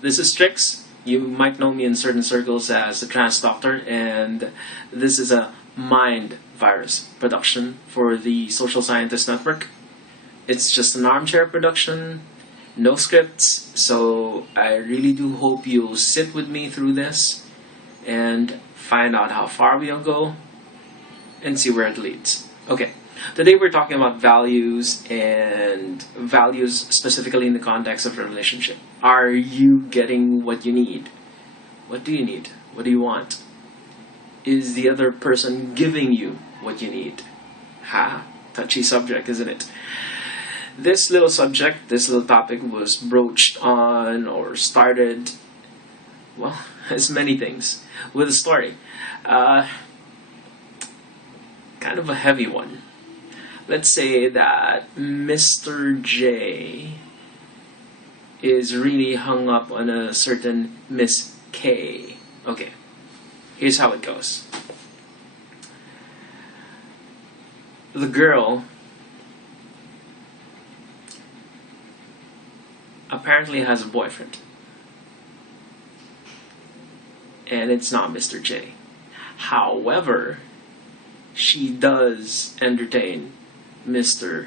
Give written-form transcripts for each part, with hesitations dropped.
This is Strix. You might know me in certain circles as the trans doctor, and this is a mind virus production for the Social Scientist Network. It's just an armchair production, no scripts, so I really do hope you'll sit with me through this and find out how far we'll go and see where it leads. Okay, today we're talking about values, and values specifically in the context of a relationship. Are you getting what you need? What do you need? What do you want? Is the other person giving you what you need? Touchy subject, isn't it? This little subject, this little topic was broached on or started, well, as many things, with a story. Kind of a heavy one. Let's say that Mr. J is really hung up on a certain Miss K. Okay, here's how it goes. The girl apparently has a boyfriend, and it's not Mr. J. However, she does entertain Mr.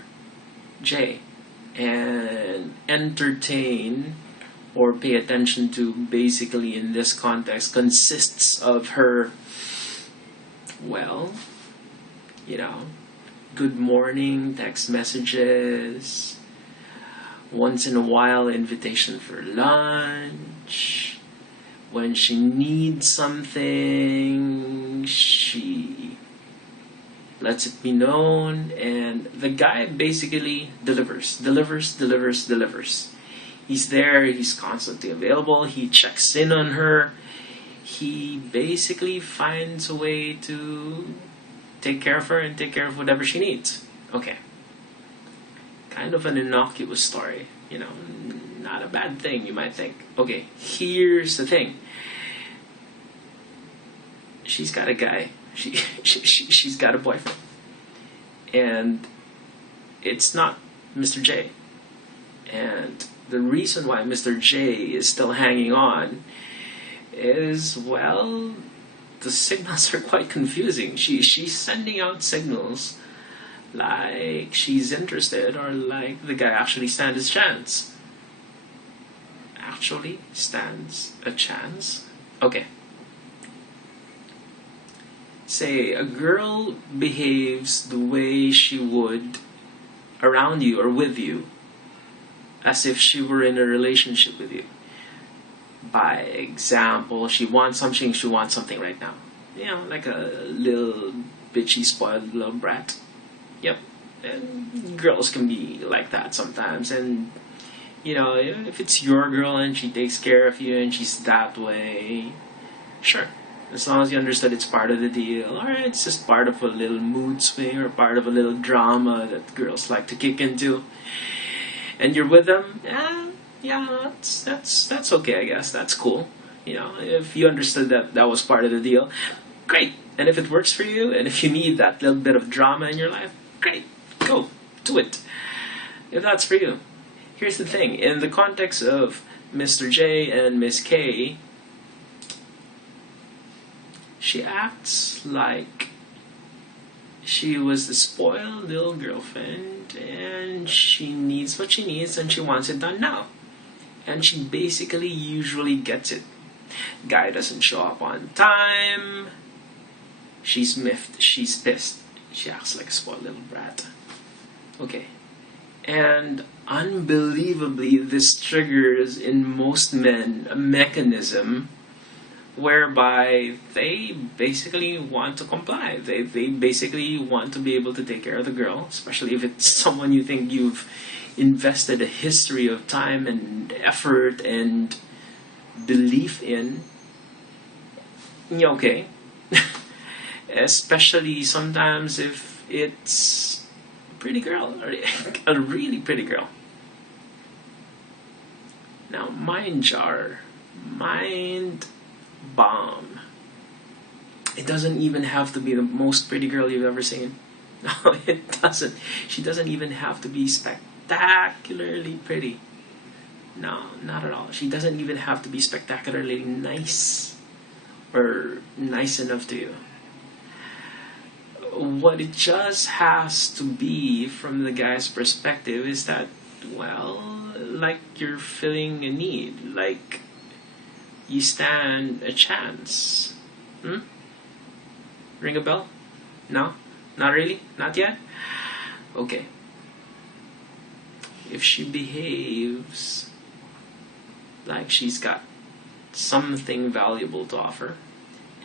J, and entertain or pay attention to, basically in this context, consists of her, well, good morning text messages, once in a while invitation for lunch. When she needs something, she lets it be known, and the guy basically delivers. He's there, he's constantly available, he checks in on her, he basically finds a way to take care of her and take care of whatever she needs. Okay. Kind of an innocuous story, not a bad thing, you might think. Okay, here's the thing. She's got a guy. She's got a boyfriend. And it's not Mr. J. And the reason why Mr. J is still hanging on is, well, the signals are quite confusing. She's sending out signals like she's interested, or like the guy actually stands a chance. Actually stands a chance? Okay. Say a girl behaves the way she would around you or with you, as if she were in a relationship with you. By example, she wants something right now. Like a little bitchy, spoiled little brat. Yep. And girls can be like that sometimes. And, if it's your girl and she takes care of you and she's that way, sure. As long as you understand it's part of the deal. Alright, it's just part of a little mood swing or part of a little drama that girls like to kick into. And you're with them, that's okay, I guess. That's cool. If you understood that was part of the deal, great. And if it works for you, and if you need that little bit of drama in your life, great. Go. Do it. If that's for you. Here's the thing. In the context of Mr. J and Miss K, she acts like she was the spoiled little girlfriend, and she needs what she needs, and she wants it done now. And she basically usually gets it. Guy doesn't show up on time. She's miffed. She's pissed. She acts like a spoiled little brat. Okay. And unbelievably, this triggers in most men a mechanism whereby they basically want to comply. They basically want to be able to take care of the girl, especially if it's someone you think you've invested a history of time and effort and belief in. Okay. Especially sometimes if it's a pretty girl, or a really pretty girl. Now, mind bomb. It doesn't even have to be the most pretty girl you've ever seen. No, it doesn't. She doesn't even have to be spectacularly pretty. No, not at all. She doesn't even have to be spectacularly nice or nice enough to you. What it just has to be from the guy's perspective is that, well, like you're filling a need, like you stand a chance. Hmm? Ring a bell? No? Not really? Not yet? Okay. If she behaves like she's got something valuable to offer,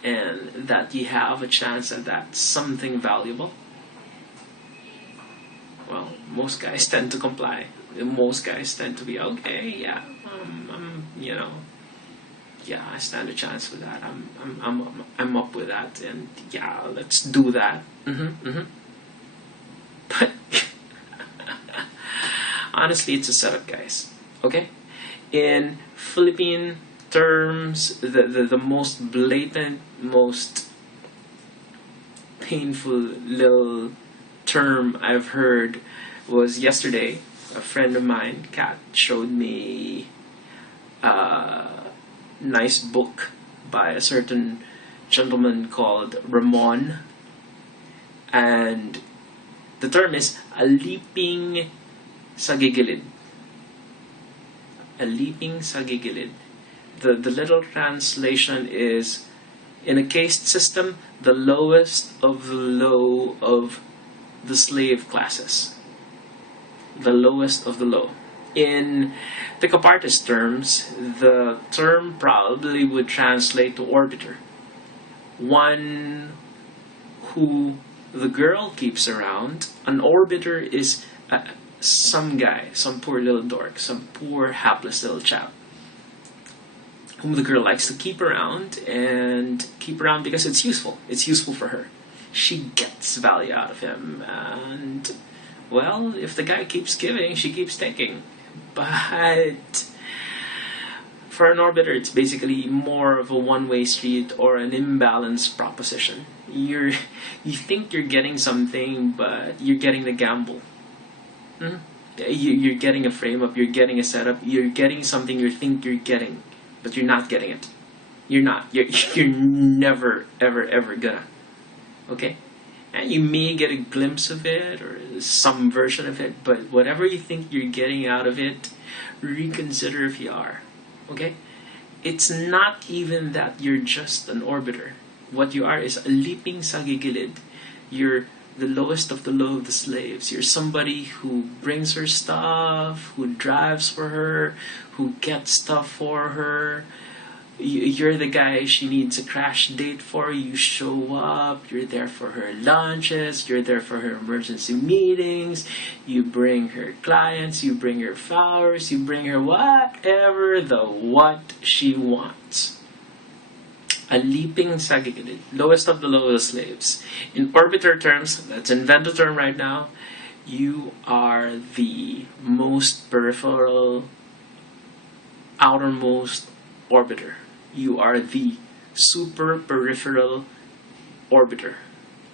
and that you have a chance at that something valuable, well, most guys tend to comply. Most guys tend to be okay. Yeah, yeah, I stand a chance with that. I'm up with that, and yeah, let's do that. But honestly, it's a setup, guys. Okay, in Philippine terms, the most blatant, most painful little term I've heard was yesterday. A friend of mine, Kat, showed me a nice book by a certain gentleman called Ramon, and the term is aliping sa gigilid. Aliping sa gigilid. The little translation is, in a caste system, the lowest of the low of the slave classes. The lowest of the low. In pickup artist terms, the term probably would translate to orbiter. One who the girl keeps around. An orbiter is some guy, some poor little dork, some poor hapless little chap whom the girl likes to keep around, and keep around because it's useful. It's useful for her. She gets value out of him, and well, if the guy keeps giving, she keeps taking. But for an orbiter, it's basically more of a one-way street or an imbalanced proposition. You think you're getting something, but you're getting the gamble. You're getting a frame-up, you're getting a setup, you're getting something you think you're getting, but you're not getting it. You're not. You're never, ever, ever gonna. Okay? And you may get a glimpse of it or some version of it, but whatever you think you're getting out of it, reconsider if you are. Okay? It's not even that you're just an orbiter. What you are is aliping sa gigilid. You're the lowest of the low of the slaves. You're somebody who brings her stuff, who drives for her, who gets stuff for her. You're the guy she needs a crash date for. You show up. You're there for her lunches. You're there for her emergency meetings. You bring her clients. You bring her flowers. You bring her whatever the what she wants. Aliping sa gigilid. Lowest of the low of the slaves. In orbiter terms, let's invent a term right now. You are the most peripheral, outermost orbiter. You are the super peripheral orbiter.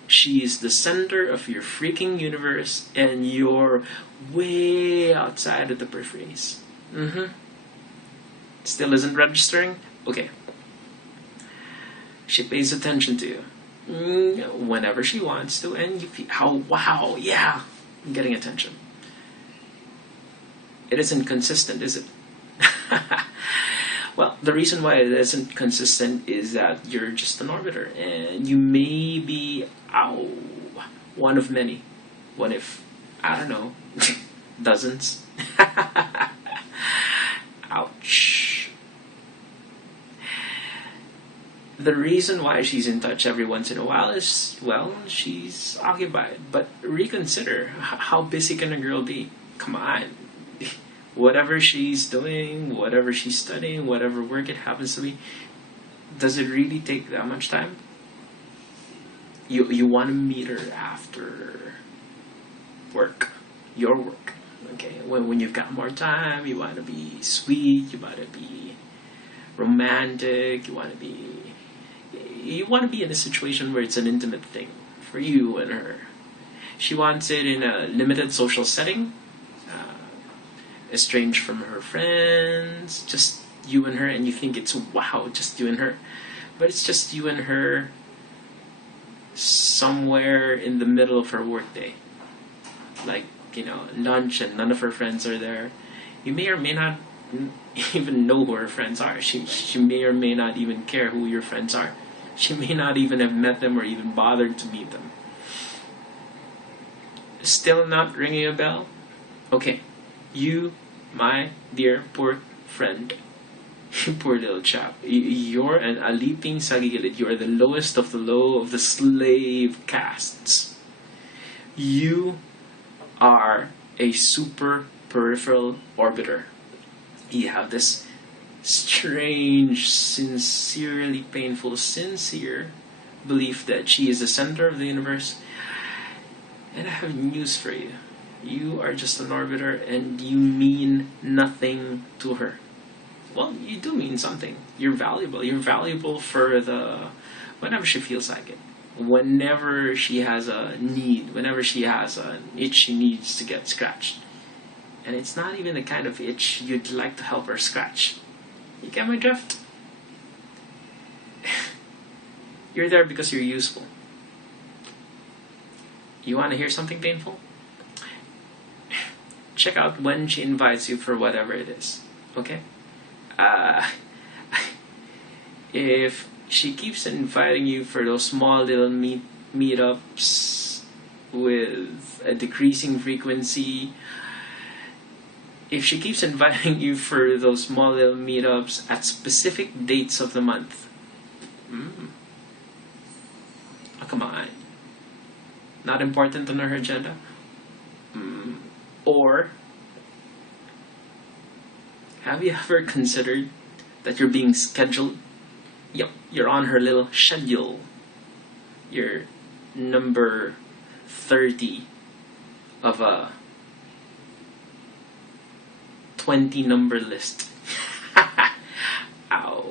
She is the center of your freaking universe, and you're way outside of the peripheries. Still isn't registering? Okay. She pays attention to you whenever she wants to, and you feel how, wow, yeah, I'm getting attention. It isn't consistent, is it? Well, the reason why it isn't consistent is that you're just an orbiter, and you may be one of many. What if, I don't know, dozens? Ouch. The reason why she's in touch every once in a while is, well, she's occupied. But reconsider, how busy can a girl be? Come on. Whatever she's doing, whatever she's studying, whatever work it happens to be, does it really take that much time? You want to meet her after work, your work. Okay, when you've got more time, you want to be sweet, you want to be romantic, you want to be in a situation where it's an intimate thing for you and her. She wants it in a limited social setting. estranged from her friends, just you and her, and you think it's wow, just you and her. But it's just you and her somewhere in the middle of her workday. Like, lunch and none of her friends are there. You may or may not even know who her friends are. She may or may not even care who your friends are. She may not even have met them or even bothered to meet them. Still not ringing a bell? Okay. You, my dear poor friend, poor little chap, you're an aliping sagigilid. You are the lowest of the low of the slave castes. You are a super peripheral orbiter. You have this strange, sincerely painful, sincere belief that she is the center of the universe. And I have news for you. You are just an orbiter and you mean nothing to her. Well, you do mean something. You're valuable. You're valuable for whenever she feels like it. Whenever she has a need, whenever she has an itch she needs to get scratched. And it's not even the kind of itch you'd like to help her scratch. You get my drift? You're there because you're useful. You want to hear something painful? Check out when she invites you for whatever it is. Okay? If she keeps inviting you for those small little meetups with a decreasing frequency, if she keeps inviting you for those small little meetups at specific dates of the month, oh, come on. Not important on her agenda? Or have you ever considered that you're being scheduled? Yep, you're on her little schedule. You're number 30 of a 20 number list. Ow.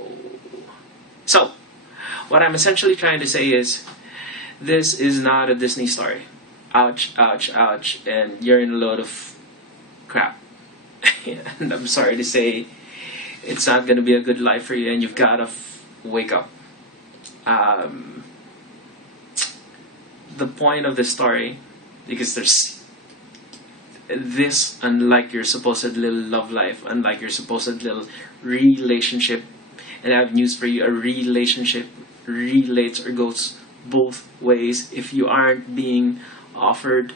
So, what I'm essentially trying to say is, this is not a Disney story. Ouch, ouch, ouch, and you're in a load of crap. And I'm sorry to say, it's not going to be a good life for you, and you've got to wake up. The point of the story, because there's this, unlike your supposed little love life, unlike your supposed little relationship, and I have news for you, a relationship relates or goes both ways. If you aren't being offered,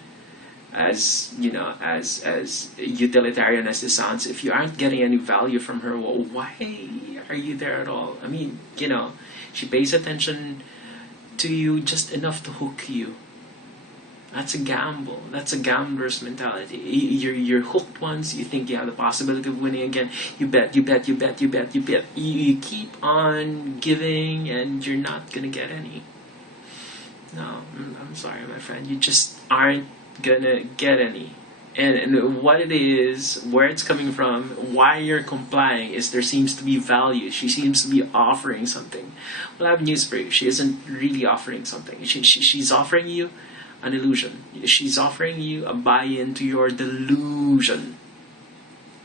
as as utilitarian as this sounds, if you aren't getting any value from her, well, why are you there at all? I mean, she pays attention to you just enough to hook you. That's a gamble. That's a gambler's mentality. You're hooked once. You think you have the possibility of winning again. You bet. You keep on giving, and you're not gonna get any. No, I'm sorry, my friend. You just aren't gonna get any. And what it is, where it's coming from, why you're complying is there seems to be value. She seems to be offering something. Well, I have news for you. She isn't really offering something. She's offering you an illusion. She's offering you a buy-in to your delusion.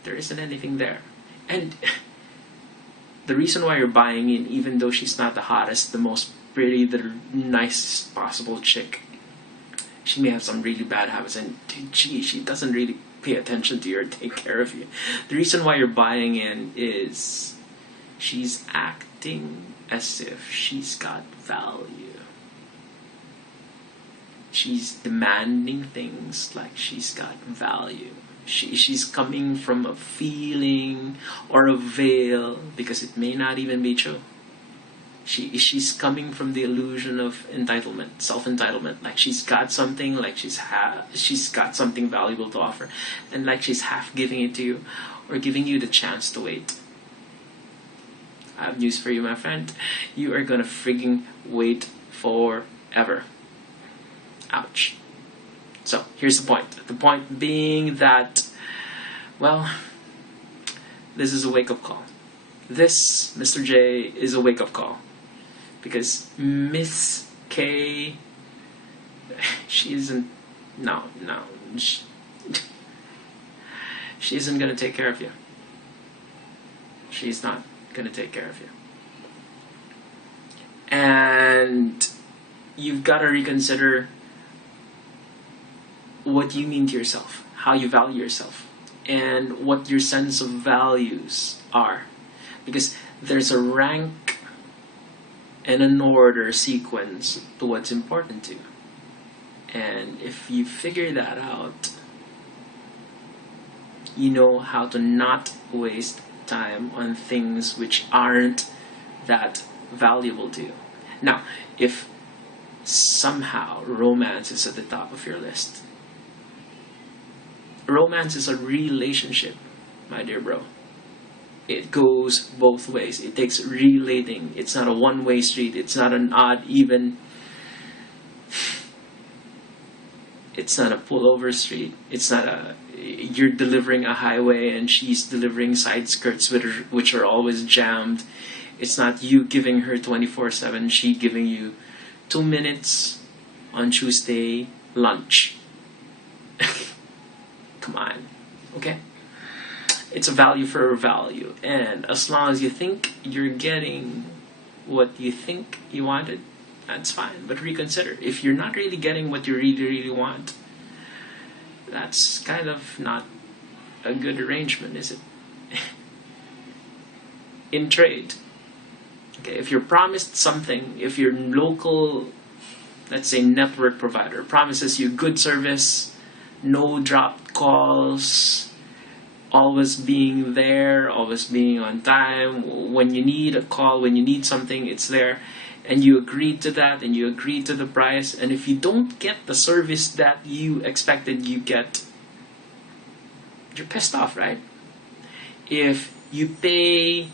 There isn't anything there. And the reason why you're buying in, even though she's not the hottest, the most pretty, the nicest possible chick, she may have some really bad habits, and she doesn't really pay attention to you or take care of you. The reason why you're buying in is she's acting as if she's got value. She's demanding things like she's got value. She's coming from a feeling or a veil, because it may not even be true. She's coming from the illusion of entitlement, self-entitlement, like she's got something, like she's got something valuable to offer, and like she's half giving it to you, or giving you the chance to wait. I have news for you, my friend. You are gonna frigging wait forever. Ouch. So, here's the point. The point being that, well, this is a wake-up call. This, Mr. J, is a wake-up call. Because Miss K, she isn't, no. she isn't going to take care of you. She's not going to take care of you. And you've got to reconsider what you mean to yourself, how you value yourself, and what your sense of values are. Because there's a rank and an order sequence to what's important to you. And if you figure that out, you know how to not waste time on things which aren't that valuable to you. Now, if somehow romance is at the top of your list, romance is a relationship, my dear bro. It goes both ways. It takes relating. It's not a one-way street. It's not an odd, even. It's not a pullover street. It's not a, you're delivering a highway and she's delivering side skirts which are always jammed. It's not you giving her 24/7, she giving you 2 minutes on Tuesday lunch. Come on, okay? It's a value for a value, and as long as you think you're getting what you think you wanted, that's fine. But reconsider. If you're not really getting what you really, really want, that's kind of not a good arrangement, is it? In trade, okay, if you're promised something, if your local, let's say, network provider promises you good service, no dropped calls, always being there, always being on time, when you need a call, when you need something, it's there, and you agreed to that, and you agreed to the price, and if you don't get the service that you expected you get, you're pissed off, right? If you pay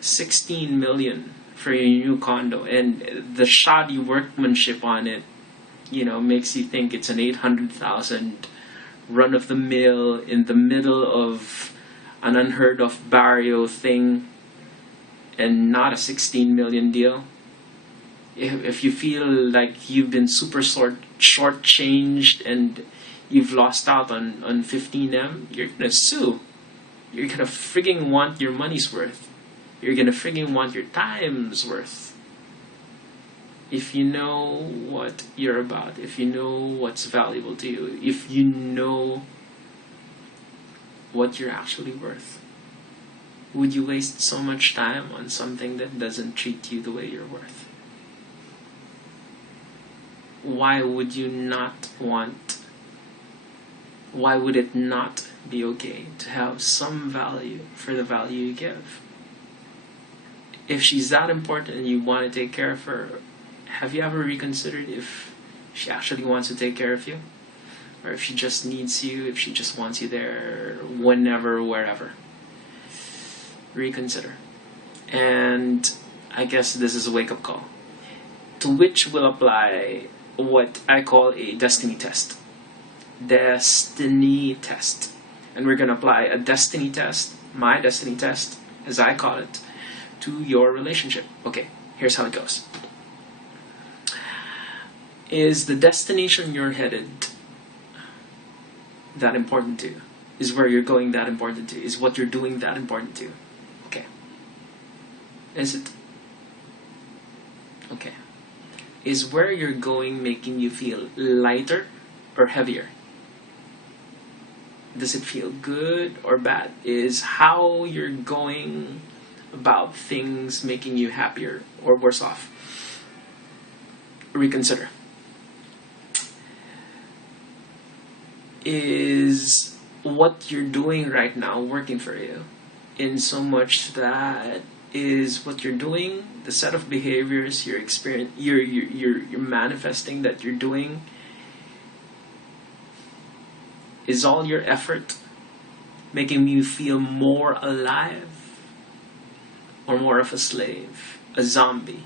16 million for your new condo and the shoddy workmanship on it, makes you think it's an 800,000 run-of-the-mill in the middle of an unheard-of barrio thing and not a 16 million deal. If you feel like you've been super short-changed and you've lost out on 15M, you're gonna sue. You're gonna frigging want your money's worth. You're gonna frigging want your time's worth. If you know what you're about, if you know what's valuable to you, if you know what you're actually worth, would you waste so much time on something that doesn't treat you the way you're worth? Why would it not be okay to have some value for the value you give? If she's that important and you want to take care of her, have you ever reconsidered if she actually wants to take care of you? Or if she just needs you, if she just wants you there whenever, wherever? Reconsider. And I guess this is a wake-up call, to which will apply what I call a destiny test. Destiny test. And we're going to apply a destiny test, my destiny test, as I call it, to your relationship. Okay, here's how it goes. Is the destination you're headed that important to you? Is where you're going that important to you? Is what you're doing that important to you? Okay. Is it? Okay. Is where you're going making you feel lighter or heavier? Does it feel good or bad? Is how you're going about things making you happier or worse off? Reconsider. Is what you're doing right now working for you? In so much that is what you're doing, the set of behaviors you're manifesting that you're doing, is all your effort making you feel more alive or more of a slave, a zombie,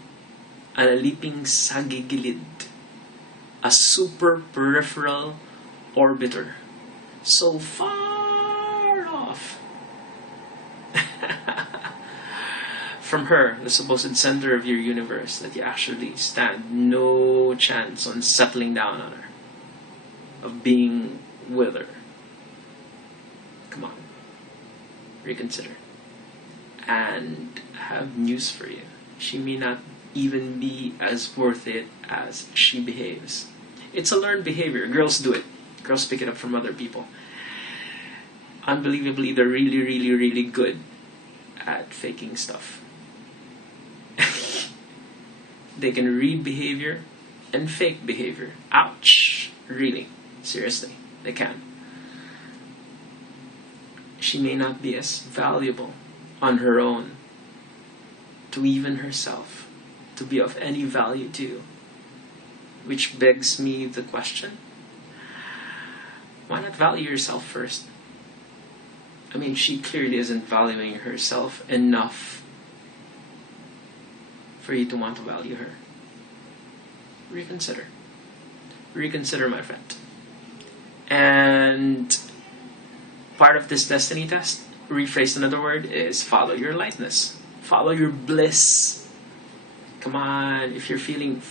an aliping sa gigilid, a super peripheral orbiter, so far off from her, the supposed center of your universe, that you actually stand no chance on settling down on her, of being with her. reconsider. And I have news for you. She may not even be as worth it as she behaves. It's a learned behavior. Girls do it. Girls pick it up from other people. Unbelievably, they're really, really, really good at faking stuff. They can read behavior and fake behavior. Ouch. Really. Seriously. They can. She may not be as valuable on her own to even herself to be of any value to you. Which begs me the question, why not value yourself first? I mean, she clearly isn't valuing herself enough for you to want to value her. Reconsider. Reconsider, my friend. And part of this destiny test, rephrased another word, is follow your lightness. Follow your bliss. Come on, if you're feeling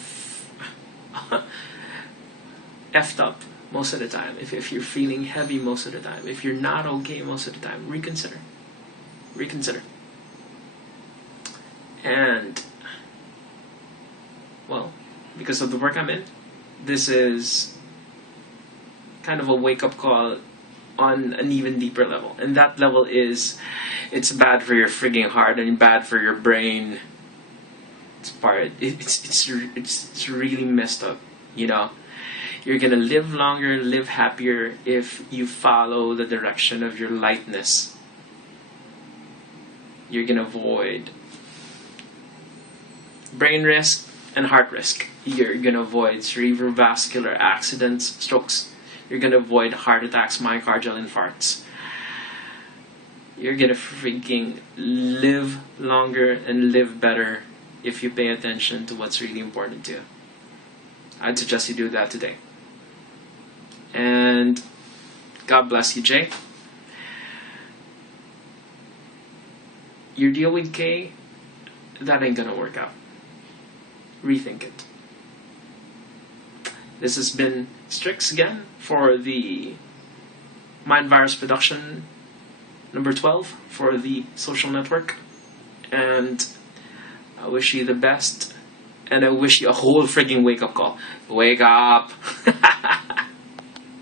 effed up most of the time, if you're feeling heavy most of the time, if you're not okay most of the time, reconsider. Reconsider. And, well, because of the work I'm in, this is kind of a wake-up call on an even deeper level. And that level is, it's bad for your frigging heart and bad for your brain. It's really messed up, you know. You're gonna live longer, live happier if you follow the direction of your lightness. You're gonna avoid brain risk and heart risk. You're gonna avoid cerebrovascular accidents, strokes. You're gonna avoid heart attacks, myocardial infarcts. You're gonna freaking live longer and live better if you pay attention to what's really important to you. I'd suggest you do that today. And God bless you, Jay. Your deal with Kay, that ain't gonna work out. Rethink it. This has been Strix again for the Mind Virus Production number 12 for the social network. And I wish you the best. And I wish you a whole frigging wake-up call. Wake up!